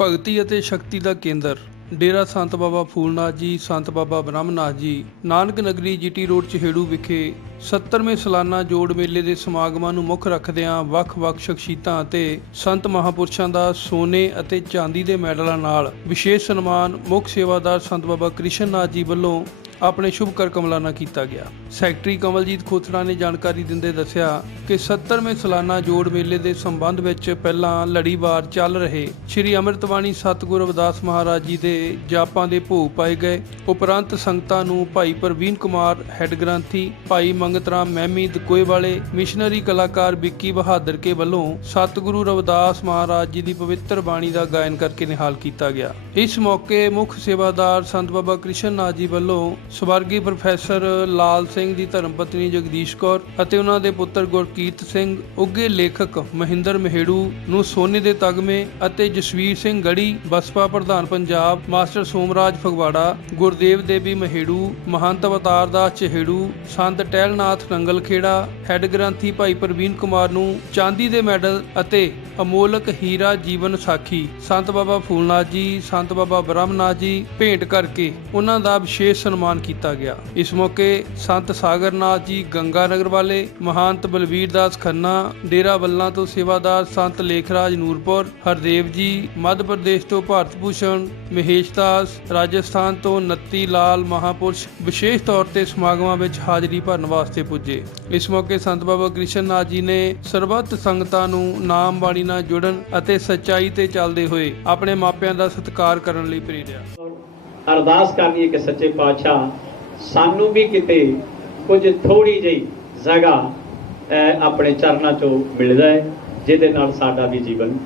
ਭਗਤੀ ਅਤੇ ਸ਼ਕਤੀ ਦਾ ਕੇਂਦਰ ਡੇਰਾ ਸੰਤ ਬਾਬਾ ਫੂਲਨਾਥ ਜੀ, ਸੰਤ ਬਾਬਾ ਬ੍ਰਹਮਨਾਥ ਜੀ, ਨਾਨਕ ਨਗਰੀ ਜੀਟੀ ਰੋਡ ਚਹੇੜੂ ਵਿਖੇ 70ਵੇਂ ਸਾਲਾਨਾ ਜੋੜ ਮੇਲੇ ਦੇ ਸਮਾਗਮਾਂ ਨੂੰ ਮੁੱਖ ਰੱਖਦਿਆਂ ਵੱਖ-ਵੱਖ ਸ਼ਖਸੀਅਤਾਂ ਅਤੇ ਸੰਤ ਮਹਾਂਪੁਰਸ਼ਾਂ ਦਾ ਸੋਨੇ ਅਤੇ ਚਾਂਦੀ ਦੇ ਮੈਡਲਾਂ ਨਾਲ ਵਿਸ਼ੇਸ਼ ਸਨਮਾਨ ਮੁੱਖ ਸੇਵਾਦਾਰ ਸੰਤ ਬਾਬਾ ਕ੍ਰਿਸ਼ਨ ਨਾਥ ਜੀ ਵੱਲੋਂ ਆਪਣੇ ਸ਼ੁਭ ਕਰ ਕਮਲਾਨਾ ਕੀਤਾ ਗਿਆ। ਸੈਕਟਰੀ ਕਮਲਜੀਤ ਖੋਸੜਾ ਨੇ ਜਾਣਕਾਰੀ ਦਿੰਦੇ ਦੱਸਿਆ ਕਿ 70ਵੇਂ ਸਾਲਾਨਾ ਜੋੜ ਮੇਲੇ ਦੇ ਸੰਬੰਧ ਵਿੱਚ ਪਹਿਲਾਂ ਲੜੀਵਾਰ ਚੱਲ ਰਹੇ ਸ਼੍ਰੀ ਅੰਮ੍ਰਿਤਬਾਣੀ ਸਤਿਗੁਰੂ ਰਵਿਦਾਸ ਮਹਾਰਾਜ ਜੀ ਦੇ ਜਾਪਾਂ ਦੇ ਭੋਗ ਪਾਏ ਗਏ। ਉਪਰੰਤ ਸੰਗਤਾਂ ਨੂੰ ਭਾਈ ਪ੍ਰਵੀਨ ਕੁਮਾਰ ਹੈੱਡ ਗ੍ਰੰਥੀ, ਭਾਈ ਮੰਗਤ ਰਾਮ ਮਹਿਮੀ ਦਕੋਏ ਵਾਲੇ, ਮਿਸ਼ਨਰੀ ਕਲਾਕਾਰ ਵਿੱਕੀ ਬਹਾਦਰ ਕੇ ਵੱਲੋਂ ਸਤਿਗੁਰੂ ਰਵਿਦਾਸ ਮਹਾਰਾਜ ਜੀ ਦੀ ਪਵਿੱਤਰ ਬਾਣੀ ਦਾ ਗਾਇਨ ਕਰਕੇ ਨਿਹਾਲ ਕੀਤਾ ਗਿਆ। ਇਸ ਮੌਕੇ ਮੁੱਖ ਸੇਵਾਦਾਰ ਸੰਤ ਬਾਬਾ ਕ੍ਰਿਸ਼ਨ ਨਾਥ ਜੀ ਵੱਲੋਂ ਸਵਰਗੀ ਪ੍ਰੋਫੈਸਰ ਲਾਲ ਸਿੰਘ ਦੀ ਧਰਮ ਪਤਨੀ ਜਗਦੀਸ਼ ਕੌਰ ਅਤੇ ਉਹਨਾਂ ਦੇ ਪੁੱਤਰ ਗੁਰਕੀਰਤ ਸਿੰਘ, ਉੱਘੇ ਲੇਖਕ ਮਹਿੰਦਰ ਮਹੇੜੂ ਨੂੰ ਸੋਨੇ ਦੇ ਤਗਮੇ ਅਤੇ ਜਸਵੀਰ ਸਿੰਘ ਗੜੀ, ਬਸਪਾ ਪ੍ਰਧਾਨ ਪੰਜਾਬ, ਮਾਸਟਰ ਸੋਮਰਾਜ ਫਗਵਾੜਾ, ਗੁਰਦੇਵ ਦੇਵੀ ਮਹੇੜੂ, ਮਹੰਤ ਅਵਤਾਰ ਦਾਸ ਚਹੇੜੂ, ਸੰਤ ਟਹਿਲਨਾਥ ਨੰਗਲ ਖੇੜਾ, ਹੈੱਡ ਗ੍ਰੰਥੀ ਭਾਈ ਪ੍ਰਵੀਨ ਕੁਮਾਰ ਨੂੰ ਚਾਂਦੀ ਦੇ ਮੈਡਲ ਅਤੇ ਅਮੋਲਕ ਹੀਰਾ ਜੀਵਨ ਸਾਖੀ ਸੰਤ ਬਾਬਾ ਫੂਲਨਾਥ ਜੀ, ਸੰਤ ਬਾਬਾ ਬ੍ਰਹਮਨਾਥ ਜੀ ਭੇਂਟ ਕਰਕੇ ਉਹਨਾਂ ਦਾ ਵਿਸ਼ੇਸ਼ ਸਨਮਾਨ ਕੀਤਾ ਗਿਆ। ਇਸ ਮੌਕੇ ਸੰਤ ਸਾਗਰਨਾਥ ਜੀ ਗੰਗਾ ਨਗਰ ਵਾਲੇ, ਮਹੰਤ ਬਲਵੀਰ ਦਾਸ ਖੰਨਾ, ਡੇਰਾ ਵੱਲਾਂ ਤੋਂ ਸੇਵਾਦਾਰ ਸੰਤ ਲੇਖਰਾਜ ਨੂਰਪੁਰ, ਹਰਦੇਵ ਜੀ, ਮੱਧ ਪ੍ਰਦੇਸ਼ ਤੋਂ ਭਾਰਤ ਭੂਸ਼ਣ, ਮਹੇਸ਼ ਦਾਸ, ਰਾਜਸਥਾਨ ਤੋਂ ਨੱਤੀ ਲਾਲ ਮਹਾਂਪੁਰਸ਼ ਵਿਸ਼ੇਸ਼ ਤੌਰ ਤੇ ਸਮਾਗਮਾਂ ਵਿੱਚ ਹਾਜ਼ਰੀ ਭਰਨ ਵਾਸਤੇ ਪੁੱਜੇ। ਇਸ ਮੌਕੇ ਸੰਤ ਬਾਬਾ ਕ੍ਰਿਸ਼ਨ ਨਾਥ ਜੀ ਨੇ ਸਰਬੱਤ ਸੰਗਤਾਂ ਨੂੰ ਨਾਮ ਬਾਣੀ ਨਾਲ ਜੁੜਨ ਅਤੇ ਸੱਚਾਈ ਤੇ ਚੱਲਦੇ ਹੋਏ ਆਪਣੇ ਮਾਪਿਆਂ ਦਾ ਸਤਿਕਾਰ ਕਰਨ ਲਈ ਪ੍ਰੇਰਿਆ। ਅਰਦਾਸ ਕਰਨੀ ਹੈ ਕਿ ਸੱਚੇ ਪਾਤਸ਼ਾਹ ਸਾਨੂੰ ਵੀ ਕਿਤੇ ਕੁਝ ਥੋੜੀ ਜਿਹੀ ਜਗ੍ਹਾ ਆਪਣੇ ਚਰਨਾਂ ਚੋਂ ਮਿਲ ਜਾਏ, ਜਿਹਦੇ ਨਾਲ ਸਾਡਾ ਵੀ ਜੀਵਨ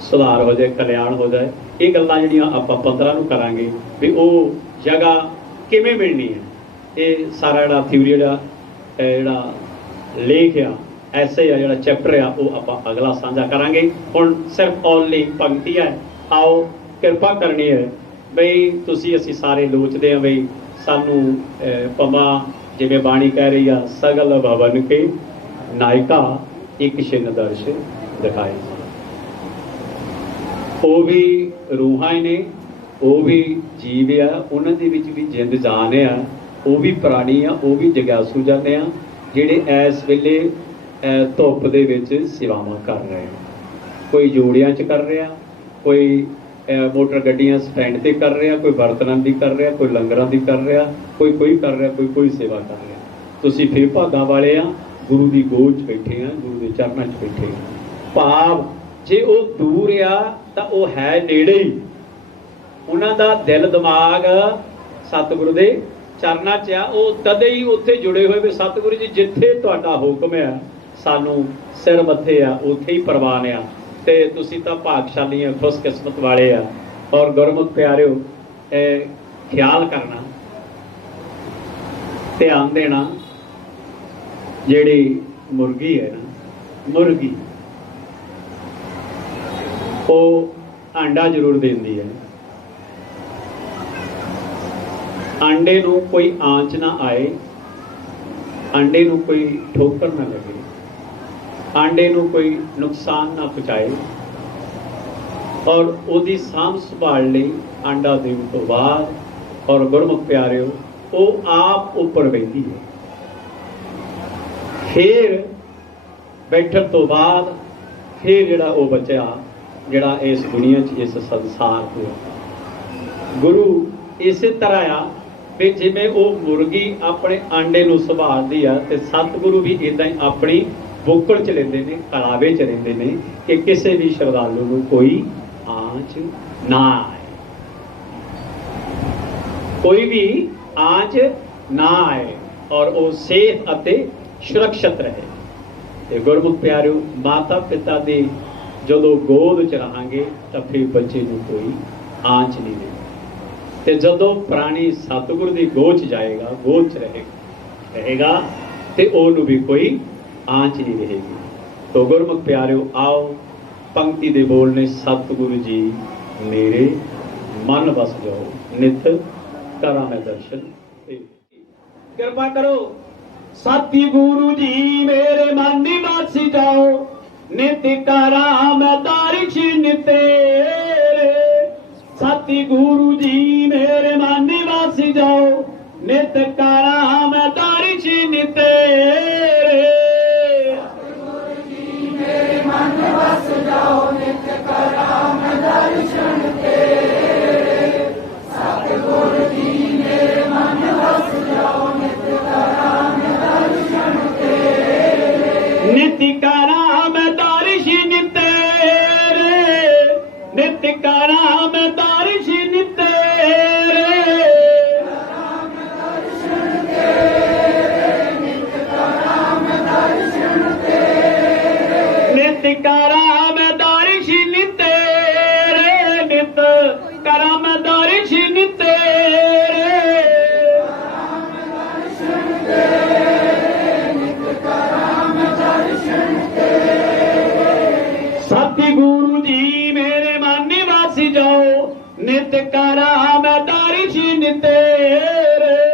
ਸੁਧਾਰ ਹੋ ਜਾਏ, ਕਲਿਆਣ ਹੋ ਜਾਏ। ਇਹ ਗੱਲਾਂ ਜਿਹੜੀਆਂ ਆਪਾਂ 15 ਨੂੰ ਕਰਾਂਗੇ ਵੀ ਉਹ ਜਗ੍ਹਾ ਕਿਵੇਂ ਮਿਲਣੀ ਹੈ। ਇਹ ਸਾਰਾ ਜਿਹੜਾ ਥਿਊਰੀ ਜਿਹੜਾ ਲੇਖ ਆ, ਐਸੇ ਆ, ਜਿਹੜਾ ਚੈਪਟਰ ਆ, ਉਹ ਆਪਾਂ ਅਗਲਾ ਸਾਂਝਾ ਕਰਾਂਗੇ। ਹੁਣ ਸਿਰਫ ਓਨਲੀ ਪੰਕਤੀ ਹੈ। ਆਓ ਕਿਰਪਾ ਕਰਨੀ ਹੈ ਬਈ ਤੁਸੀਂ ਅਸੀਂ ਸਾਰੇ ਲੋਚਦੇ ਹਾਂ ਬਈ ਸਾਨੂੰ ਪਮਾ ਜਿਵੇਂ ਬਾਣੀ ਕਹਿ ਰਹੀ ਆ, ਸਗਲ ਭਵਨ ਕੇ ਨਾਇਕਾ ਇੱਕ ਛਿਨ ਦਰਸ਼ ਦਿਖਾਏ। ਉਹ ਵੀ ਰੂਹਾਂ ਹੀ ਨੇ, ਉਹ ਵੀ ਜੀਵ ਆ, ਉਹਨਾਂ ਦੇ ਵਿੱਚ ਵੀ ਜਿੰਦ ਜਾਨ ਆ, ਉਹ ਵੀ ਪ੍ਰਾਣੀ ਆ, ਉਹ ਵੀ ਜਗਿਆਸੂ ਜਾਂਦੇ ਆ, ਜਿਹੜੇ ਇਸ ਵੇਲੇ ਧੁੱਪ ਦੇ ਵਿੱਚ ਸੇਵਾਵਾਂ ਕਰ ਰਹੇ ਆ। ਕੋਈ ਜੋੜਿਆਂ 'ਚ ਕਰ ਰਿਹਾ, ਕੋਈ ਮੋਟਰ ਗੱਡੀਆਂ ਸਟੈਂਡ ਤੇ ਕਰ ਰਿਹਾ, ਕੋਈ ਬਰਤਨਾਂ ਦੀ ਕਰ ਰਿਹਾ, ਕੋਈ ਲੰਗਰਾਂ ਦੀ ਕਰ ਰਿਹਾ, ਕੋਈ ਕਰ ਰਿਹਾ, ਕੋਈ ਸੇਵਾ ਕਰ ਰਿਹਾ। ਤੁਸੀਂ ਫਿਰ ਭਾਗਾਂ ਵਾਲੇ ਆ, ਗੁਰੂ ਦੀ ਗੋਦ 'ਚ ਬੈਠੇ ਆ, ਗੁਰੂ ਦੇ ਚਰਨਾਂ 'ਚ ਬੈਠੇ ਆ। ਭਾਵ ਜੇ ਉਹ ਦੂਰ ਆ ਤਾਂ ਉਹ ਹੈ ਨੇੜੇ ਹੀ। ਉਹਨਾਂ ਦਾ ਦਿਲ ਦਿਮਾਗ ਸਤਿਗੁਰੂ ਦੇ ਚਰਨਾਂ 'ਚ ਆ, ਉਹ ਤਦੇ ਹੀ ਉੱਥੇ ਜੁੜੇ ਹੋਏ ਵੀ ਸਤਿਗੁਰੂ ਜੀ ਜਿੱਥੇ ਤੁਹਾਡਾ ਹੁਕਮ ਆ ਸਾਨੂੰ ਸਿਰ ਮੱਥੇ ਆ, ਉੱਥੇ ਹੀ ਪ੍ਰਵਾਨ ਆ। ਤੇ ਤੁਸੀਂ ਤਾਂ ਭਾਗਸ਼ਾਲੀ ਆ, ਖੁਸ਼ਕਿਸਮਤ ਵਾਲੇ ਆ। ਔਰ ਗੁਰਮੁਖ ਪਿਆਰਿਓ, ਖਿਆਲ ਕਰਨਾ, ਧਿਆਨ ਦੇਣਾ, ਜਿਹੜੀ ਮੁਰਗੀ ਹੈ ਨਾ, ਮੁਰਗੀ ਉਹ ਆਂਡਾ ਜ਼ਰੂਰ ਦਿੰਦੀ ਹੈ। ਆਂਡੇ ਨੂੰ ਕੋਈ ਆਂਚ ਨਾ ਆਏ, ਆਂਡੇ ਨੂੰ ਕੋਈ ਠੋਕਰ ਨਾ ਲੱਗੇ, ਆਂਡੇ ਨੂੰ ਕੋਈ ਨੁਕਸਾਨ ਨਾ ਪਹੁੰਚਾਏ। ਔਰ ਉਹਦੀ ਸਾਂਭ ਸੰਭਾਲ ਲਈ ਆਂਡਾ ਦੇਣ ਤੋਂ ਬਾਅਦ ਔਰ ਗੁਰਮੁਖ ਪਿਆਰਿਓ ਉਹ ਆਪ ਉੱਪਰ ਬੈਠਦੀ ਹੈ। ਫਿਰ ਬੈਠਣ ਤੋਂ ਬਾਅਦ ਫਿਰ ਜਿਹੜਾ ਉਹ ਬੱਚਾ ਜਿਹੜਾ ਇਸ ਦੁਨੀਆ 'ਚ ਇਸ ਸੰਸਾਰ ਤੋਂ ਗੁਰੂ ਇਸੇ ਤਰ੍ਹਾਂ ਆ ਵੀ ਜਿਵੇਂ ਉਹ ਮੁਰਗੀ ਆਪਣੇ ਆਂਡੇ ਨੂੰ ਸੰਭਾਲਦੀ ਆ, ਤੇ ਸਤਿਗੁਰੂ ਵੀ ਇੱਦਾਂ ਹੀ ਆਪਣੀ ਬੁੱਕਲ 'ਚ ਲੈਂਦੇ ਨੇ, ਕਲਾਵੇ 'ਚ ਰਹਿੰਦੇ ਨੇ ਕਿ ਕਿਸੇ ਵੀ ਸ਼ਰਧਾਲੂ ਨੂੰ ਕੋਈ ਆਂਚ ਨਾ ਆਏ, ਕੋਈ ਵੀ ਆਂਚ ਨਾ ਆਏ, ਔਰ ਉਹ ਸੇਫ ਅਤੇ ਸੁਰੱਖਿਅਤ ਰਹੇ। ਤੇ ਗੁਰਮੁਖ ਪਿਆਰਿਓ, ਮਾਤਾ ਪਿਤਾ ਦੇ ਜਦੋਂ ਗੋਦ 'ਚ ਰਹਾਂਗੇ ਤਾਂ ਫਿਰ ਬੱਚੇ ਨੂੰ ਕੋਈ ਆਂਚ ਨਹੀਂ ਦੇ, ਤੇ ਜਦੋਂ ਪ੍ਰਾਣੀ ਸਤਿਗੁਰੂ ਦੀ ਗੋਦ 'ਚ ਜਾਏਗਾ, ਗੋਦ 'ਚ ਰਹੇਗਾ ਤੇ ਉਹਨੂੰ ਵੀ ਕੋਈ ਆਂਚ ਨਹੀਂ ਰਹੇਗੀ। ਤੋ ਗੁਰਮੁਖ ਪਿਆਰਿਓ, ਆਓ ਪੰਕਤੀ ਦੇ ਬੋਲ ਨੇ, ਸਤਿਗੁਰੂ ਜੀ ਮੇਰੇ ਮਨ ਵਸ ਜਾਓ, ਨਿਤ ਕਰਾਂ ਮੈਂ ਦਰਸ਼ਨ। ਕਿਰਪਾ ਕਰੋ ਸਤਿਗੁਰੂ ਜੀ ਮੇਰੇ ਮਨ ਵਸ ਜਾਓ, ਨਿਤ ਕਰਾਂ ਮੈਂ ਦਰਸ਼ਨ ਤੇਰੇ। सतगुरु जी मेरे मन निवास जाओ, नित करा मैं दर्शन तेरे। नित करा मैं दर्शन तेरे, नित करा मैं दर्शन तेरे। नित करा मैं दर्शन तेरे, नित करा मैं दर्शन तेरे। सतगुरु जी मेरे मन निवास जाओ, नित करा मैं दर्शन तेरे।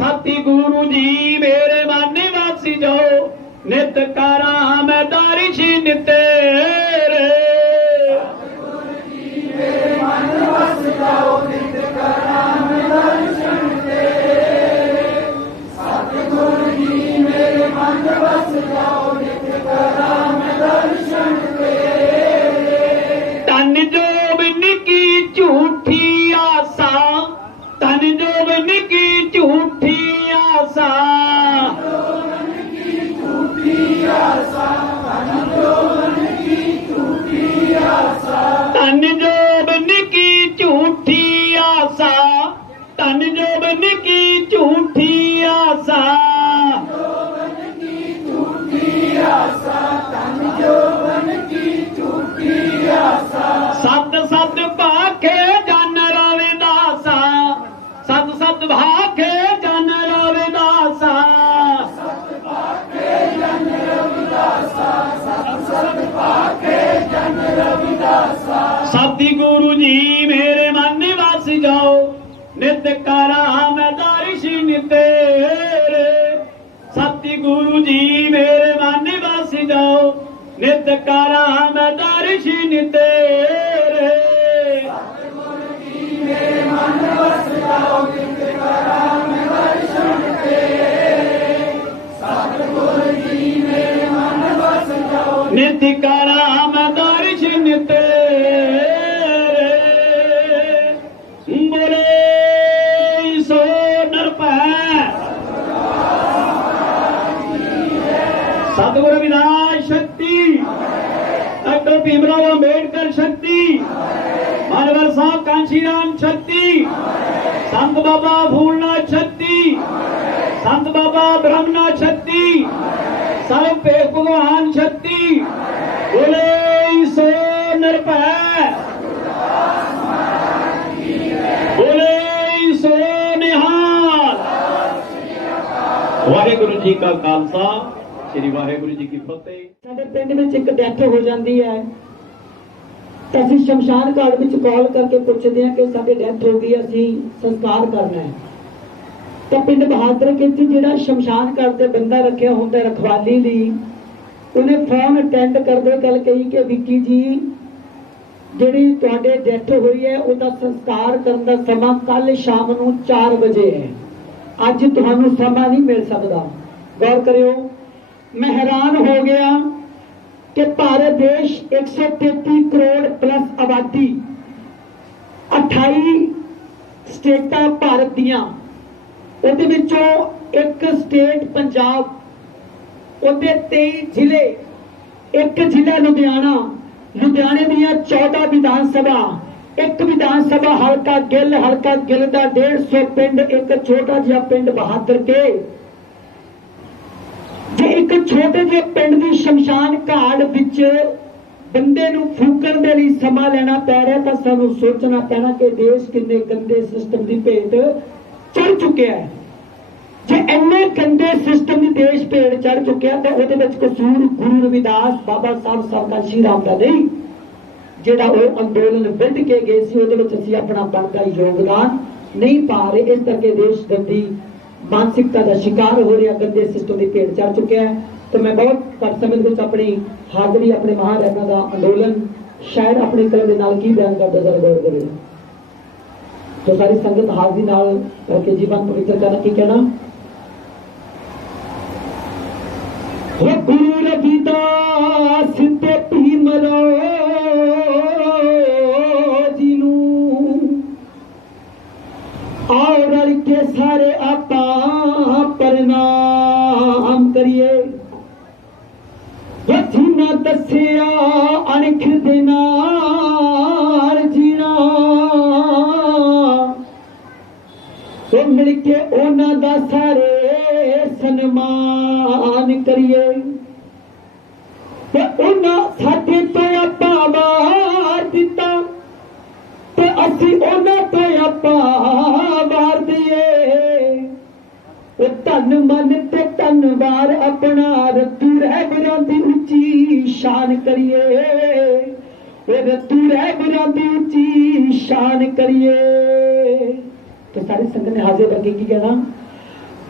सतगुरु जी मेरे मन निवास जाओ, नित करा मैं दर्शन तेरे। तन जोबन की झूठी आशा, तन जोबन की झूठी आशा। तन जोबन की झूठी आशा, तन जोबन की झूठी आशा। सत सत भाखे जन रविदासा, सत सत भाखे जन रविदासा। सतगुरु जी मेरे मन निवास जाओ, नित करा मैं दर्शन तेरे। सतगुरु जी मेरे मन निवास जाओ, नित करा मैं दर्शन तेरे। नित करा मैं दर्शन तेरे। बोले सो निरभै सतगुरु रविदास शक्ति, डॉक्टर भीमराव अंबेडकर शक्ति, मानवर साहब कांशीराम शक्ति, संत बाबा फूलनाथ शक्ति, संत बाबा ब्रह्मनाथ शक्ति, सर्व पेख भगवान शक्ति। बोले सो निरभै, बोले सो निहाल। वाहेगुरु जी का खालसा, श्री वाहेगुरु जी की फतेह। ਸਾਡੇ ਪਿੰਡ ਵਿੱਚ ਇੱਕ ਡੈਥ ਹੋ ਜਾਂਦੀ ਹੈ ਤਾਂ ਅਸੀਂ ਸ਼ਮਸ਼ਾਨ ਘਾਟ ਵਿੱਚ ਕਾਲ ਕਰਕੇ ਪੁੱਛਦੇ ਹਾਂ ਕਿ ਸਾਡੀ ਡੈਥ ਹੋ ਗਈ, ਅਸੀਂ ਸੰਸਕਾਰ ਕਰਨਾ ਹੈ। ਤਾਂ ਪਿੰਡ ਬਹਾਦਰ ਕੇ ਜਿਹੜਾ ਸ਼ਮਸ਼ਾਨ ਘਾਟ ਤੇ ਬੰਦਾ ਰੱਖਿਆ ਹੁੰਦਾ ਰਖਵਾਲੀ ਲਈ, ਉਹਨੇ ਫੋਨ ਅਟੈਂਡ ਕਰਦੇ ਗੱਲ ਕਹੀ ਕਿ ਵਿੱਕੀ ਜੀ ਜਿਹੜੀ ਤੁਹਾਡੇ ਡੈਥ ਹੋਈ ਹੈ ਉਹਦਾ ਸੰਸਕਾਰ ਕਰਨ ਦਾ ਸਮਾਂ ਕੱਲ ਸ਼ਾਮ ਨੂੰ 4 ਵਜੇ ਹੈ, ਅੱਜ ਤੁਹਾਨੂੰ ਸਮਾਂ ਨਹੀਂ ਮਿਲ ਸਕਦਾ। ਗੌਰ ਕਰਿਓ। मैं हैरान हो गया कि भारत देश 133 करोड़ प्लस आबादी, 28 स्टेटां भारत दियां, ਉਹਦੇ ਵਿੱਚੋਂ ਇੱਕ ਸਟੇਟ ਪੰਜਾਬ, ਉਹਦੇ 23 ਜ਼ਿਲ੍ਹੇ, ਇੱਕ ਜ਼ਿਲ੍ਹਾ ਲੁਧਿਆਣਾ, ਲੁਧਿਆਣੇ ਦੀਆਂ 14 ਵਿਧਾਨ ਸਭਾ, ਇੱਕ ਵਿਧਾਨ ਸਭਾ ਹਲਕਾ ਗਿੱਲ ਦਾ 150 ਪਿੰਡ, ਇੱਕ ਛੋਟਾ ਜਿਹਾ ਪਿੰਡ ਬਹਾਦਰ ਕੇ। ਜੇ ਇੱਕ ਛੋਟੇ ਜਿਹੇ ਪਿੰਡ ਦੀ ਸ਼ਮਸ਼ਾਨ ਘਾਟ ਵਿੱਚ ਬੰਦੇ ਨੂੰ ਫੂਕਣ ਦੇ ਲਈ ਸਮਾਂ ਲੈਣਾ ਪੈ ਰਿਹਾ ਤਾਂ ਸਾਨੂੰ ਸੋਚਣਾ ਪੈਣਾ ਕਿ ਦੇਸ਼ ਕਿੰਨੇ ਗੰਦੇ ਸਿਸਟਮ ਦੀ ਭੇਟ ਚੜ ਚੁੱਕਿਆ ਹੈ। ਜੇ ਇੰਨੇ ਗੰਦੇ ਸਿਸਟਮ ਦੀ ਦੇਸ਼ ਭੇਟ ਚੜ ਚੁੱਕਿਆ ਤਾਂ ਉਹਦੇ ਵਿੱਚ ਕਸੂਰ ਗੁਰੂ ਰਵਿਦਾਸ ਬਾਬਾ ਸਾਹਿਬ ਸਰਕਾਰ ਸ਼੍ਰੀ ਰਾਮ ਦਾ ਨਹੀਂ। ਜਿਹੜਾ ਉਹ ਅੰਦੋਲਨ ਵਿੱਢ ਕੇ ਗਏ ਸੀ ਉਹਦੇ ਵਿੱਚ ਅਸੀਂ ਆਪਣਾ ਬਣਦਾ ਯੋਗਦਾਨ ਨਹੀਂ ਪਾ ਰਹੇ। ਇਸ ਕਰਕੇ ਦੇਸ਼ ਗੰਦੀ मानसिकता का शिकार हो रहा, गंदे सिस्टम की भेड़ चढ़ चुका है। तो मैं बहुत घट समय में अपनी हाजरी अपने महाराणा का अंदोलन शायद अपने कलम के नाल की बयान करता जरा गौर करें। तो सारी संगत हाजिरी नाल करके जीवन पवित्र करना की कहना। हो गुरु रविदास ते भीमराव जी नूं आओ रल के सारे आपा प्रणाम करिए। जिन्ना दसिया अणख दे नाल जीना तो मिल के उन्हां दा सारे सन्मान करिए। ते उन्हां साडे तो आपा वार दिता ते असीं उन्हां तो आपा वार दईए। धन मन ते धन वार अपना रतू रहबरां दी उच्ची शान करिए। रतू रहबरां दी उच्ची शान करिए। तो सारी संगत ने हाजिर करके की कहना।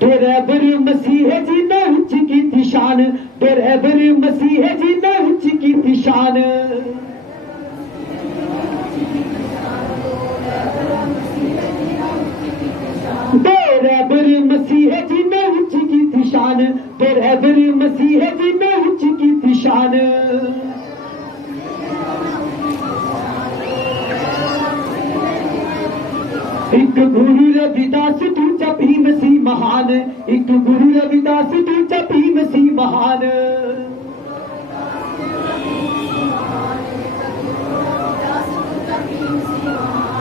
तो रहबर मसीह जी ने उच्च की थी शान। तो रहबर मसीह जी ने उच्च की थी शान। तो रहबर मसीह जी ने उच्च की थी शान। तो रहबर मसीह जी ने उच्च की थी शान। एक गुरु रविदास दूजा भीम सी महान। एक गुरु रविदास दूजा भीम सी महान।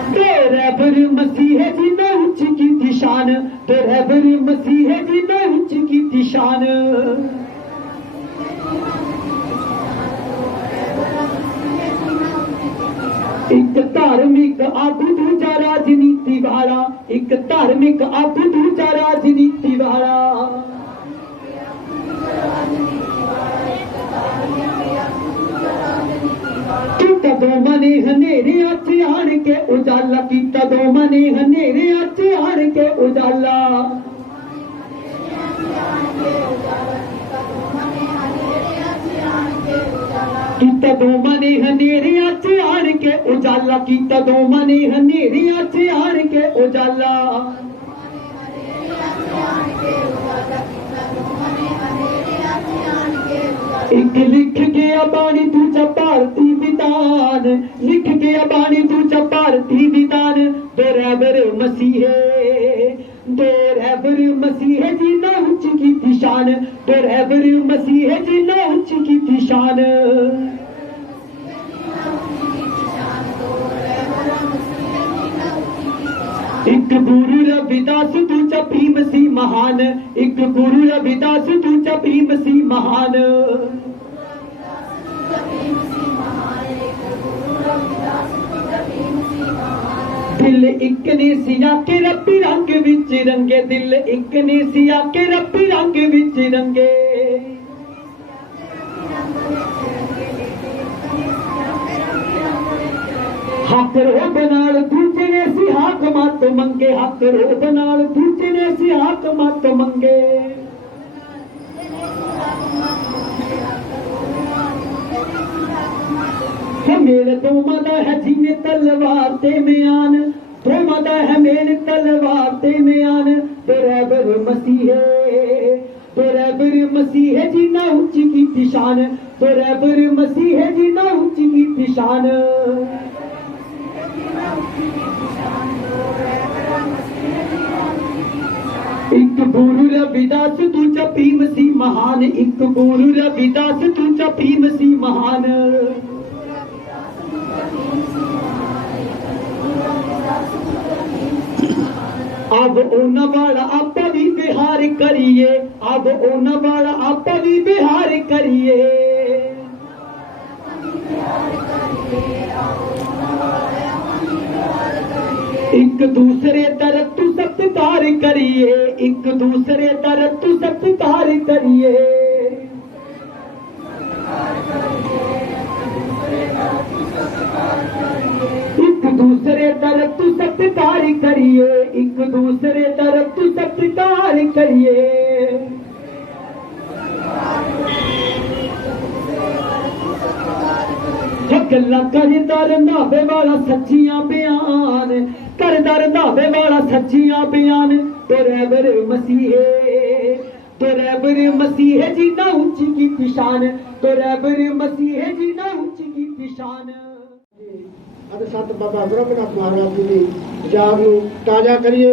तो रहबर मसीह जी ने उच्च की थी शान। तो रहबर मसीह जी ने उच्च की थी शान। एक धार्मिक आगू दूजा राजनीति वाला। एक धार्मिक आगू दूजा राजनीति वाला। कदों मने हनेरे अच आण के उजाला की। कदों मने हनेरे अच आण के उजाला। कदों मने हनेरे अच आण के उजाला। की कदों मने हनेरे अच आण के उजाला। एक लिख गया बाणी दूजा भारती विधान। लिख गया बाणी दूजा भारती विधान। दो रहबर मसीहे। दो रहबर मसीह जी ने उच्च की थी शान। दो रहबर मसीह जी ने उच्च की थी शान। एक गुरु रविदास दूजा भीम सी महान। एक गुरु रविदास दूजा भीम सी महान। दिल एक ने सिया के रब्बी रंग विच रंगे। दिल एक ने सिया के रब्बी रंग विच रंगे। हक रोब नाल दूजे ने सी हाक मत मंगे। हक रोब नाल दूजे ने सी हाक मत मंगे। मेरे दोमा दा है जिने तलवार ते म्यान। दोमा दा है मेरे तलवार ते म्यान। तो रहबर मसीहे। तो रहबर मसीह जी ने उच्च की थी शान। तो रहबर मसीह जी ने उच्च की थी शान। एक गुरु रविदास दूजा भीम सी महान। एक गुरु रविदास दूजा भीम सी महान। अब ओना वाला आपा भी बिहार करिए। अब ओना वाला आपा भी बिहार करिए। एक दूसरे तरफ तू सत्कार करिए। एक दूसरे तरफ तू सत्कार करिए। एक दूसरे तरफ तू सत्कार करिए। एक दूसरे तरफ तू सत्कार करिए। गल्ला करदा रंधावे वाला सच्चियां बयान। कर दर नावे वाला सच्चियां बयान तो रहबर मसीहे तो रहबर मसीहे जी ना ऊंची की पिशान तो रहबर मसीहे जी ना ऊंची की पिशान। ਅਤੇ ਸੰਤ ਬਾਬਾ ਬ੍ਰਹਮਨਾਥ ਮਹਾਰਾਜ ਜੀ ਦੀ ਯਾਦ ਨੂੰ ਤਾਜ਼ਾ ਕਰੀਏ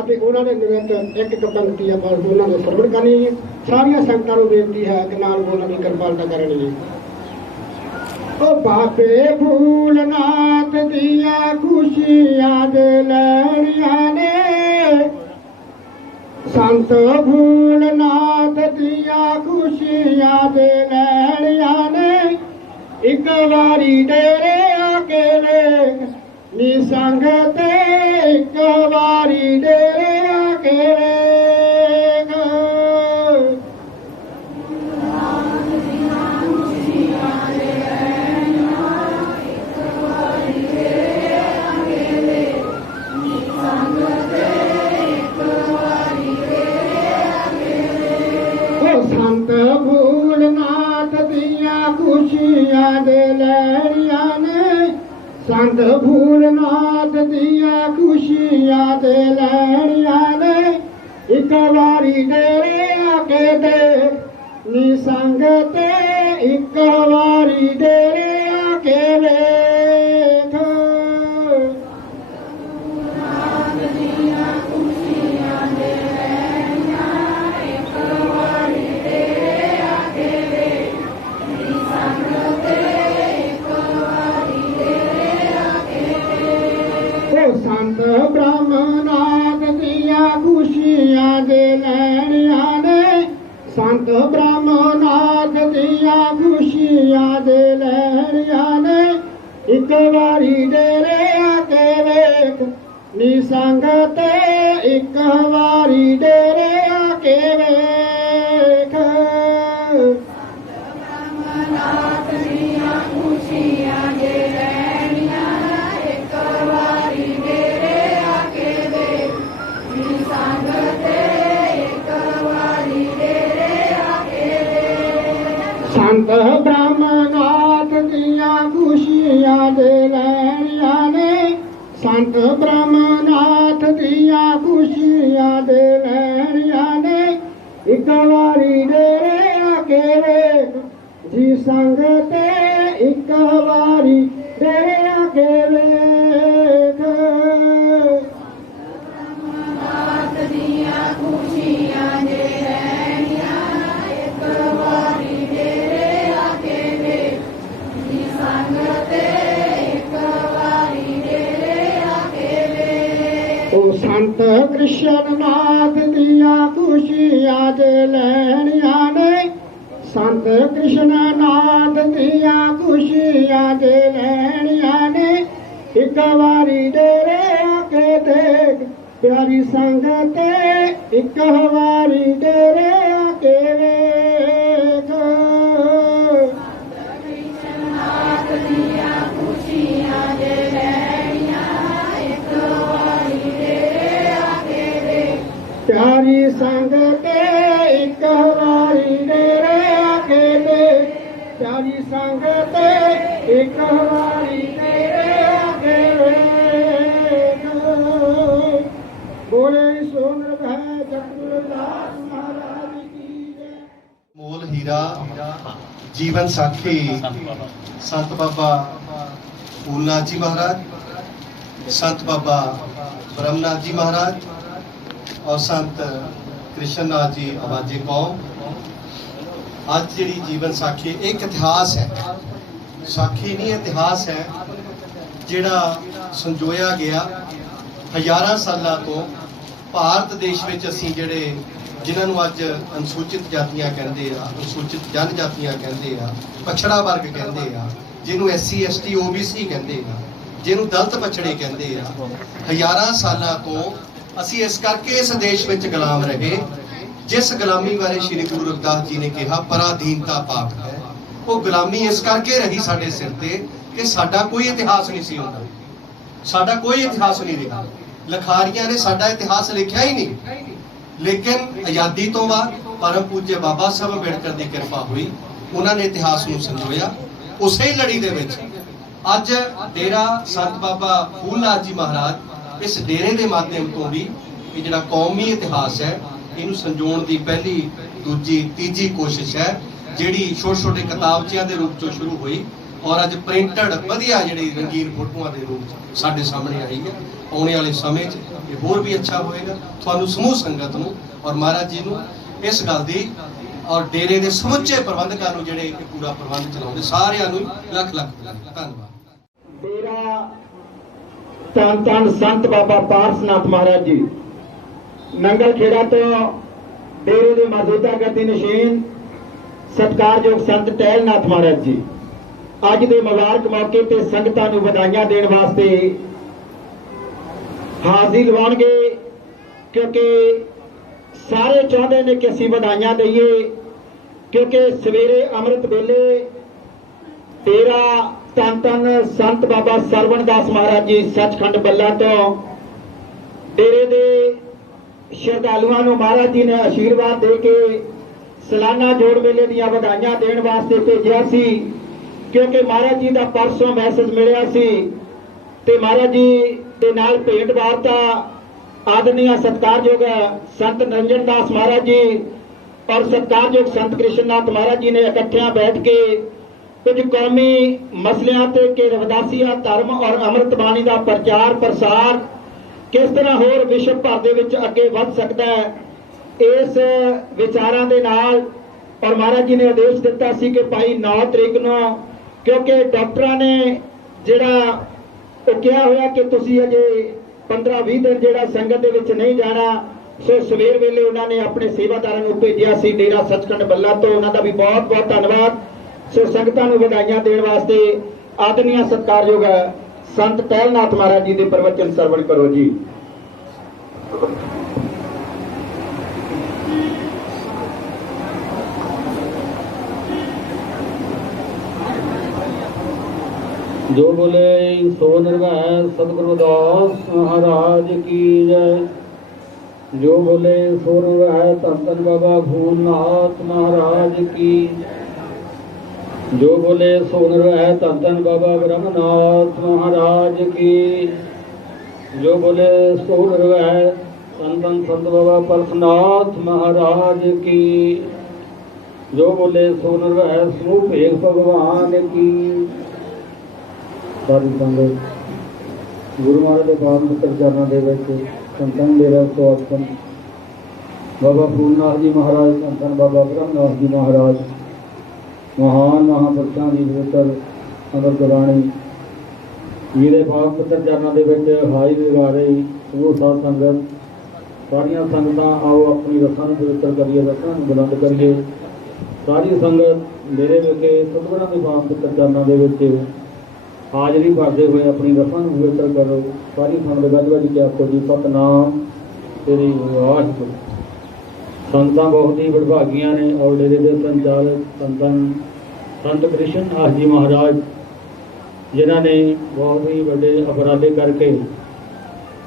ਅਤੇ ਉਹਨਾਂ ਦੇ ਨਿਮਿਤ ਇੱਕ ਇੱਕ ਪੰਕਤੀ ਆਪਾਂ ਉਹਨਾਂ ਨੂੰ ਸਰਵਣ ਕਰਨੀ ਹੈ। ਸਾਰੀਆਂ ਸੰਗਤਾਂ ਨੂੰ ਬੇਨਤੀ ਹੈ ਕਿ ਨਾਲ ਬੋਲਣ ਦੀ ਕਿਰਪਾਲਤਾ ਕਰਨੀ ਹੈ। ਉਹ ਬਾਬੇ ਭੂਲਨਾਥ ਦੀਆਂ ਖੁਸ਼ੀਆਂ ਦੇ ਲੈਣੀਆਂ ਨੇ ਸੰਤ ਭੂਲਨਾਥ ਦੀਆਂ ਖੁਸ਼ੀਆਂ ਦੇ ਲੈਣੀਆਂ ਨੇ ਇੱਕ ਵਾਰੀ ਡੇਰੇ ਆ ਕੇ ਵੇਖ ਨੀ ਸੰਗ ਤੇ ਇੱਕ ਵਾਰੀ ਡੇਰੇ ਆ ਕੇ ਵੇਖ। ਸੰਤ ਭੂਲਨਾਥ ਦੀਆਂ ਖੁਸ਼ੀਆਂ ਦੇ ਲੈਣੀਆਂ ਨੇ ਸੰਤ ਭੂਲਨਾਥ ਦੀਆਂ ਖੁਸ਼ੀਆਂ ਦੇ ਲੈਣੀਆਂ ਨੇ ਇੱਕ ਵਾਰੀ ਡੇਰੇ ਆ ਕੇ ਦੇਖ ਨੀ ਸੰਗ ਤੇ ਇੱਕ ਵਾਰੀ ਡੇਰੇ ਆ ਕੇ ਵੇਖ। ਸੰਤ ਬ੍ਰਹਮਨਾਥ ਦੀਆਂ ਖੁਸ਼ੀਆਂ ਦੇ ਲੈਣੀਆਂ ਨੇ ਸੰਤ ਬ੍ਰਹਮਨਾਥ ਦੀਆਂ ਖੁਸ਼ੀਆਂ ਦੇ ਲੈਣੀਆਂ ਨੇ ਇੱਕ ਵਾਰੀ ਡੇਰੇ ਆ ਕੇ ਵੇਖ ਨੀ ਸੰਗ ਤੇ ਇੱਕ ਵਾਰੀ ਡੇਰੇ ਆ ਕੇ ਵੇਖ। ਬ੍ਰਹਮਨਾਥ ਦੀਆਂ ਖੁਸ਼ੀਆਂ ਦੇ ਸੰਤ ਬ੍ਰਹਮਨਾਥ ਦੀਆਂ ਖੁਸ਼ੀਆਂ ਦੇ ਲੈਣੀਆਂ ਨੇ ਸੰਤ ਬ੍ਰਹਮਨਾਥ ਦੀਆਂ ਖੁਸ਼ੀਆਂ ਦੇ ਲੈਣੀਆਂ ਨੇ ਇੱਕ ਵਾਰੀ ਡੇਰੇ ਆ ਕੇ ਵੇਖ ਜੀ ਸੰਗ ਤੇ ਇੱਕ ਵਾਰੀ ਡੇਰੇ ਆ ਕੇ ਵੇਖ। ਬ੍ਰਹਮਨਾਥ ਦੀਆਂ ਖੁਸ਼ੀਆਂ ਦੇ ਸੰਤ ਕ੍ਰਿਸ਼ਨ ਨਾਥ ਦੀਆਂ ਖੁਸ਼ੀਆਂ ਦੇ ਲੈਣੀਆਂ ਨੇ ਸੰਤ ਕ੍ਰਿਸ਼ਨ ਨਾਥ ਦੀਆਂ ਖੁਸ਼ੀਆਂ ਦੇ ਲੈਣੀਆਂ ਨੇ ਇੱਕ ਵਾਰੀ ਡੇਰੇ ਆ ਕੇ ਦੇਖ ਪਿਆਰੀ ਸੰਗ ਤੇ ਇੱਕ ਵਾਰੀ ਡੇਰੇ ਆ ਕੇ ਵੇਖ। ਸੰਤ ਕ੍ਰਿਸ਼ਨ ਨਾਥ ਦੀਆਂ ਖੁਸ਼ੀਆਂ ਦੇ ਪਿਆਰੀ ਸੰਗ ਤੇ ਇੱਕ ਵਾਰੀ ਡੇਰੇ ਆ ਕੇ ਵੇਖ ਪਿਆਰੀ ਸੰਗ ਤੇ ਇੱਕ ਵਾਰੀ ਡੇਰੇ ਆ ਕੇ ਵੇਖ। ਬੋਲੇ ਸੋ ਨਿਰਭੈ ਜਗਤਦਾਸ ਮਹਾਰਾਜ ਕੀ ਜੈ। ਮੋਲ ਹੀਰਾ ਜੀਵਨ ਸਾਖੀ ਸੰਤ ਬਾਬਾ ਫੂਲਨਾਥ ਜੀ महाराज, संत बाबा ब्रह्मनाथ जी महाराज और संत कृष्णनाथ जी आवाजे कौम। आज जी जीवन साखी एक इतिहास है, साखी नहीं इतिहास है जिहड़ा संजोया गया हज़ारां सालां तो भारत देश में असीं जिहड़े जिन्होंने अज अनुसूचित जातियां कहते हैं, अनुसूचित जनजातियां कहते हैं, पछड़ा वर्ग कहते हैं, जिन्होंने SC ST OBC कहते हैं, जिन्होंने दलित पछड़े कहते हैं। हज़ारां सालां तो असी इस करके इस देश में गुलाम रहे जिस गुलामी बारे श्री गुरु रविदास जी ने कहा पराधीनता पाप है। वो गुलामी इस करके रही साडे सिर ते कि साडा कोई इतिहास नहीं सी हुंदा, साडा कोई इतिहास नहीं रहा। लखारियां ने साडा इतिहास लिखिया ही नहीं। लेकिन आज़ादी तो बाद परम पूज्य बाबा साहब अंबेडकर की कृपा हुई, उन्होंने इतिहास को संजोया। उस ही लड़ी दे विच अज डेरा संत बाबा फूलनाथ जी महाराज इस डेरे के माध्यम तो भी ये जिहड़ा कौमी इतिहास है इनू संजोण की पहली दूजी तीजी कोशिश है जिहड़ी छोटे छोटे किताबचियां के रूप में शुरू हुई और अज प्रिंटड वधिया जिहड़ी रंगीन फोटोआं के रूप साडे सामने आई है। आने वाले समय ये होर भी अच्छा होएगा तुहानू समूह संगत नूं और महाराज जी नूं इस गल दी और डेरे के समुचे प्रबंधकां नूं जिहड़े पूरा प्रबंध चलाउंदे सारिआं नूं लख लख धन्नवाद। डेरा धन धन संत बाबा पारसनाथ महाराज जी नंगल खेड़ा तो डेरे के मौजूदा गद्दी नशीन सत्कारयोग संत टहलनाथ महाराज जी अज के मुबारक मौके ते संगतां नूं वधाइयां देण वास्ते हाजिर लवाउणगे क्योंकि सारे चाहते ने कि असीं वधाइयां दईए क्योंकि सवेरे अमृत वेले डेरा धन धन संत बाबा सरवणदास महाराज जी सचखंड बल्ला तो डेरे दे श्रद्धालुआं नूं महाराज जी ने आशीर्वाद दे के सालाना जोड़ मेले दीआं वधाइयां देण वास्ते भेजिया सी क्योंकि महाराज जी का परसों मैसेज मिलिया सी ते महाराज जी दे नाल भेंट वार्ता आदरणीय सत्कारयोग संत निरंजन दास महाराज जी और सत्कारयोग संत कृष्णनाथ महाराज जी ने इकट्ठियां बैठ के कुछ कौमी मसलियां ते के रविदासिया धर्म और अमृत बाणी का प्रचार प्रसार किस तरह होर विश्व भर दे विच अगे वध सकता है इस विचारां दे नाल और महाराज जी ने आदेश दिता सी कि भाई 9 तरीक नूं क्योंकि डॉक्टरां ने जिहड़ा कहा होया कि तुसीं अजे 15-20 दिन जिहड़ा संगत दे विच नहीं जाना सो सवेर वेले उन्होंने अपने सेवादारां नूं भेजिया सी डेरा सचखंड बल्ला तो उन्हां दा भी बहुत बहुत धन्नवाद। सो संगतां नूं वधाइयां देण वास्ते आदरणीय सत्कारयोग संत टहलनाथ महाराज जी दे प्रवचन सरवण करो जी। जो बोले सो निर्भय सतगुरु दास महाराज की जय। जो बोले सो निर्भय धन धन बाबा फूलनाथ महाराज की। जो बोले सो निर्भय धन धन बाबा ब्रह्मनाथ महाराज की। जो बोले सो निर्भय धन धन संत बाबा परसनाथ महाराज की। जो बोले सो निर्भय समूह भेग भगवान की। सारी संगत गुरु महाराज के पावन पुत्र चरणों के संतन डेरा स्वास्थन बाबा फूलनाथ जी महाराज संतन बाबा ब्रह्मनाथ जी महाराज महान महापुरुषों की पवित्र अमृत बाणी जी के पावन पुत्र चरणों के हाजिर लगा रही समूह साध संगत सारिया संगत आओ अपनी रस्सां पवित्र करिए रस्सां बुलंद करिए सारी संगत मेरे विखे सतगुरां के पावन पुत्र चरणों के हाजरी भरते हुए अपनी रस्सां पवित्र करो। सारी संगत गज गज के आखो जी सतनाम तेरी वाहिगुरू। संगतां बहुत ही वडभागियां ने और डेरे के संचालक संतन संत कृष्णनाथ जी महाराज जिन्हों ने बहुत ही बड़े उपराले करके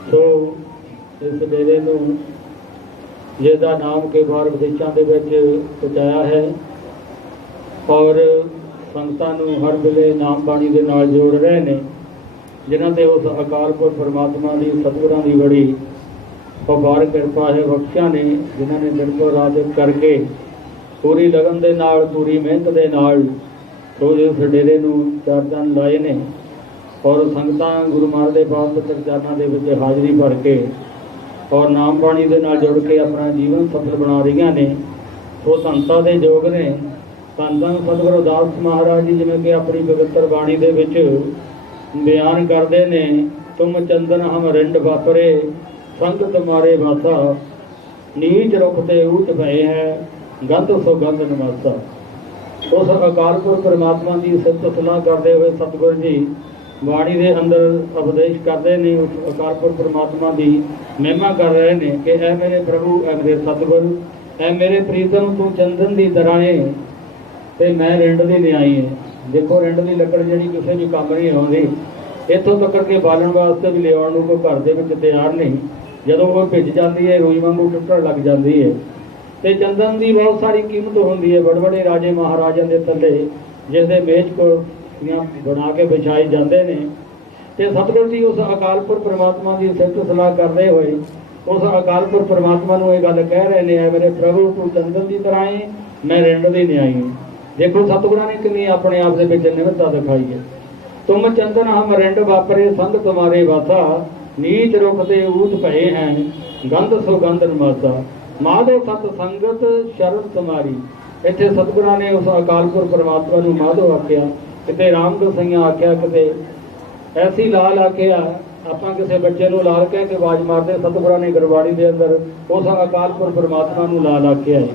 सो इस डेरे को जिसका नाम के बाहर विदेशों के पहुँचाया है और संगतां नूं हर वेले नाम बाणी दे नाल जोड़ रहे हैं जिन्हां ते उस अकाल पुरख परमात्मा की सतगुरां की बड़ी अपार कृपा है। बख्शियां ने जिन्होंने दिन को रात करके पूरी लगन दे नाल पूरी मेहनत दे नाल रोज इस डेरे नूं चार चंद लाए ने और संगतां गुरु महाराज दे पावन पुत्र चरणां दे विच हाजरी भर के और नाम बाणी दे नाल जुड़ के अपना जीवन सफल बना रही ने। सो संतां दे योग ने धन धन सतगुरु दास महाराज जी जिवें कि अपनी पवित्र बाणी दे विच बयान करते ने तुम चंदन हम रिंड वापरे संग तुम्हारे वासा नीच रुखते ऊट भये है गंध सो गंध नमासा। उस अकाल पुरख परमात्मा की सिफत सलाह करते हुए सतगुरु जी बाणी के अंदर उपदेश करते हैं। उस अकाल पुरख परमात्मा की महिमा कर रहे हैं कि ऐ मेरे प्रभु ऐ मेरे सतगुरु ऐ मेरे प्रीतम तू चंदन की तरह है ते मैं रिंड की न्याई है। देखो रिंड की लकड़ जी किसी भी काम नहीं आती इतों तक के बालन वास्ते भी लिया कोई घर के तैयार नहीं जदों वो भिज जाती है रोई वांगू टुटन लग जाती है। तो चंदन की बहुत सारी कीमत होंगी है। बड़े बड़े राजे महाराजा के थले जिसके मेज को बना के बिछाए जाते हैं ਤੇ ਸਤਿਗੁਰੂ ਜੀ ਉਸ ਅਕਾਲ ਪੁਰਖ ਪ੍ਰਮਾਤਮਾ ਦੀ ਸਿਫਤ ਸਲਾਹ ਕਰਦੇ ਹੋਏ ਉਸ ਅਕਾਲ ਪੁਰਖ ਪ੍ਰਮਾਤਮਾ ਨੂੰ ਇਹ ਗੱਲ ਕਹਿ ਰਹੇ ਨੇ, ਐ ਮੇਰੇ ਪ੍ਰਭੂ ਤੂੰ ਚੰਦਨ ਦੀ ਤਰ੍ਹਾਂ ਹੈ, ਮੈਂ ਰਿੰਡ ਦੀ ਨਿਆਈ ਹਾਂ। ਦੇਖੋ ਸਤਿਗੁਰਾਂ ਨੇ ਕਿੰਨੀ ਆਪਣੇ ਆਪ ਦੇ ਵਿੱਚ ਨਿਮਰਤਾ ਦਿਖਾਈ ਹੈ। ਤੁਮ ਚੰਦਨ ਹਮ ਰਿੰਡ ਵਾਪਰੇ ਸੰਗ ਤੁਮਾਰੇ ਵਾਸਾ, ਨੀਚ ਰੁਖਤੇ ਊਚ ਭਏ ਹੈ ਗੰਧ ਸੁਗੰਧ ਨਮਾਸਾ, ਮਾਧੋ ਸਤ ਸੰਗਤ ਸ਼ਰਨ ਤੁਮਾਰੀ। ਇੱਥੇ ਸਤਿਗੁਰਾਂ ਨੇ ਉਸ ਅਕਾਲ ਪੁਰਖ ਪ੍ਰਮਾਤਮਾ ਨੂੰ ਮਾਧੋ ਆਖਿਆ, ਕਿਤੇ ਰਾਮ ਗੋਸਈਆਂ ਆਖਿਆ, ਕਿਤੇ ਐਸੀ ਲਾਲ ਆਖਿਆ। ਆਪਾਂ ਕਿਸੇ ਬੱਚੇ ਨੂੰ ਲਾਲ ਕਹਿ ਕੇ ਆਵਾਜ਼ ਮਾਰਦੇ, ਸਤਿਗੁਰਾਂ ਨੇ ਗੁਰਬਾਣੀ ਦੇ ਅੰਦਰ ਉਸ ਅਕਾਲ ਪੁਰਖ ਪ੍ਰਮਾਤਮਾ ਨੂੰ ਲਾਲ ਆਖਿਆ ਹੈ।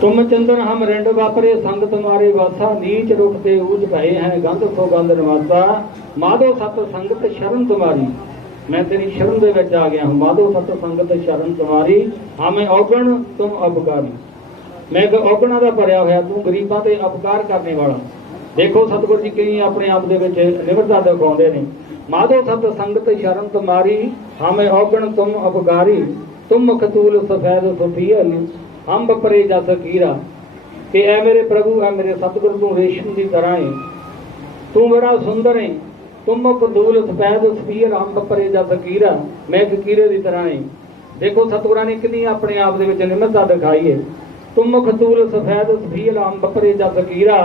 ਤੁਮ ਚੰਦਨ ਹਮ ਰਿੰਡ ਵਾਪਰੇ ਸੰਗ ਤੁਮਾਰੇ ਵਾਸਾ, ਨੀਚ ਰੁਖਤੇ ਊਚ ਭਏ ਹੈ ਗੰਧ ਸੁਗੰਧ ਨਵਾਸਾ, ਮਾਧੋ ਸਤ ਸੰਗਤ ਸ਼ਰਨ ਤੁਮਾਰੀ। ਮੈਂ ਤੇਰੀ ਸ਼ਰਨ ਦੇ ਵਿੱਚ ਆ ਗਿਆ ਹਾਂ। ਮਾਧੋ ਸਤ ਸੰਗਤ ਸ਼ਰਨ ਤੁਮਾਰੀ, ਹਮੇ ਔਗਣ ਤੁਮ ਅਪਕਾਰੀ। ਮੈਂ ਇੱਕ ਔਗਣਾਂ ਦਾ ਭਰਿਆ ਹੋਇਆ, ਤੂੰ ਗਰੀਬਾਂ ਤੇ ਅਪਕਾਰ ਕਰਨੇ ਵਾਲਾ। ਦੇਖੋ ਸਤਿਗੁਰੂ ਜੀ ਕਈ ਆਪਣੇ ਆਪ ਦੇ ਵਿੱਚ ਨਿਮਰਤਾ ਦਿਖਾਉਂਦੇ ਨੇ। ਮਾਧੋ ਸਤ ਸੰਗਤ ਸ਼ਰਨ ਤੁਮਾਰੀ, ਹਮੇ ਔਗਣ ਤੁਮ ਅਪਕਾਰੀ, ਤੁਮ ਮੁਖਤੂਲ ਸਫੈਦ ਸੁਫੀਅਲ ਹਮ ਬਪਰੇ ਜਸ ਕੀਰਾ। ਕਿ ਐ ਮੇਰੇ ਪ੍ਰਭੂ, ਐ ਮੇਰੇ ਸਤਿਗੁਰੂ, ਤੂੰ ਰੇਸ਼ਮ ਦੀ ਤਰ੍ਹਾਂ ਹੈ, ਤੂੰ ਬੜਾ ਸੁੰਦਰ ਹੈ। ਤੁਮ ਮੁਖਤੂਲ ਸਫੈਦ ਸੁਫੀਅਲ ਹਮ ਬਪਰੇ ਜਸ ਕੀਰਾ, ਮੈਂ ਇੱਕ ਕੀਰੇ ਦੀ ਤਰ੍ਹਾਂ ਹੈ। ਦੇਖੋ ਸਤਿਗੁਰਾਂ ਨੇ ਕਿੰਨੀ ਆਪਣੇ ਆਪ ਦੇ ਵਿੱਚ ਨਿਮਰਤਾ ਦਿਖਾਈ ਹੈ। ਤੁਮ ਮੁਖਤੂਲ ਸਫੈਦ ਸੁਫੀਅਲ ਹਮ ਬਪਰੇ ਜਸ ਕੀਰਾ,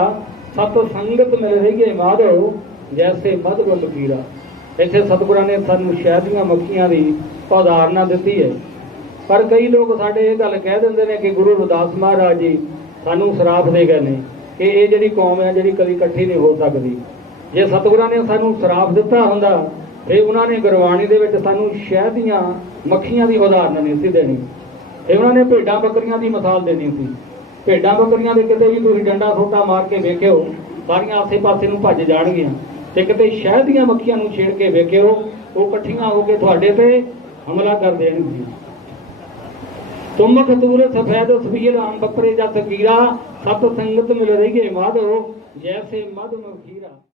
ਸਤ ਸੰਗਤ ਮਿਲ ਰਹੀ ਹੈ ਮਾਧੋ ਜੈਸੇ ਮਧ ਗੁੰਦ ਕੀਰਾ। ਇੱਥੇ ਸਤਿਗੁਰਾਂ ਨੇ ਸਾਨੂੰ ਸ਼ਹਿਦ ਦੀਆਂ ਮੱਖੀਆਂ ਦੀ ਉਦਾਹਰਨਾਂ ਦਿੱਤੀ ਹੈ। ਪਰ ਕਈ ਲੋਕ ਸਾਡੇ ਇਹ ਗੱਲ ਕਹਿ ਦਿੰਦੇ ਨੇ ਕਿ ਗੁਰੂ ਰਵਿਦਾਸ ਮਹਾਰਾਜ ਜੀ ਸਾਨੂੰ ਸ਼ਰਾਪ ਦੇ ਗਏ ਨੇ ਕਿ ਇਹ ਜਿਹੜੀ ਕੌਮ ਹੈ ਜਿਹੜੀ ਕਦੀ ਇਕੱਠੀ ਨਹੀਂ ਹੋ ਸਕਦੀ। ਜੇ ਸਤਿਗੁਰਾਂ ਨੇ ਸਾਨੂੰ ਸ਼ਰਾਪ ਦਿੱਤਾ ਹੁੰਦਾ ਫਿਰ ਉਹਨਾਂ ਨੇ ਗੁਰਬਾਣੀ ਦੇ ਵਿੱਚ ਸਾਨੂੰ ਸ਼ਹਿਦ ਦੀਆਂ ਮੱਖੀਆਂ ਦੀ ਉਦਾਹਰਨ ਨਹੀਂ ਸੀ ਦੇਣੀ। ਫਿਰ ਉਹਨਾਂ ਨੇ ਭੇਡਾਂ ਬੱਕਰੀਆਂ ਦੀ ਮਿਸਾਲ ਦੇਣੀ ਸੀ। ਭੇਡਾਂ ਬੱਕਰੀਆਂ ਦੇ ਕਿਤੇ ਵੀ ਤੁਸੀਂ ਡੰਡਾ ਸੋਟਾ ਮਾਰ ਕੇ ਵੇਖਿਓ, ਸਾਰੀਆਂ ਆਸੇ-ਪਾਸੇ ਨੂੰ ਭੱਜ ਜਾਣਗੀਆਂ। ਤੇ ਕਿਤੇ ਸ਼ਹਿਦ ਦੀਆਂ ਮੱਖੀਆਂ ਨੂੰ ਛੇੜ ਕੇ ਵੇਖਿਓ, ਉਹ ਇਕੱਠੀਆਂ ਹੋ ਕੇ ਤੁਹਾਡੇ ਤੇ ਹਮਲਾ ਕਰ ਦੇਣਗੀਆਂ। ਤੁਮ ਖਤੂਰ ਸਫੈਦ ਸੁਫੀਅਲ ਹਮ ਬਪਰੇ ਜਸ ਕੀਰਾ, ਸਤ ਸੰਗਤ ਮਿਲ ਰਹੀ ਹੈ ਮਾਧੋ ਜੈਸੇ ਮਧ ਮਖੀਰਾ।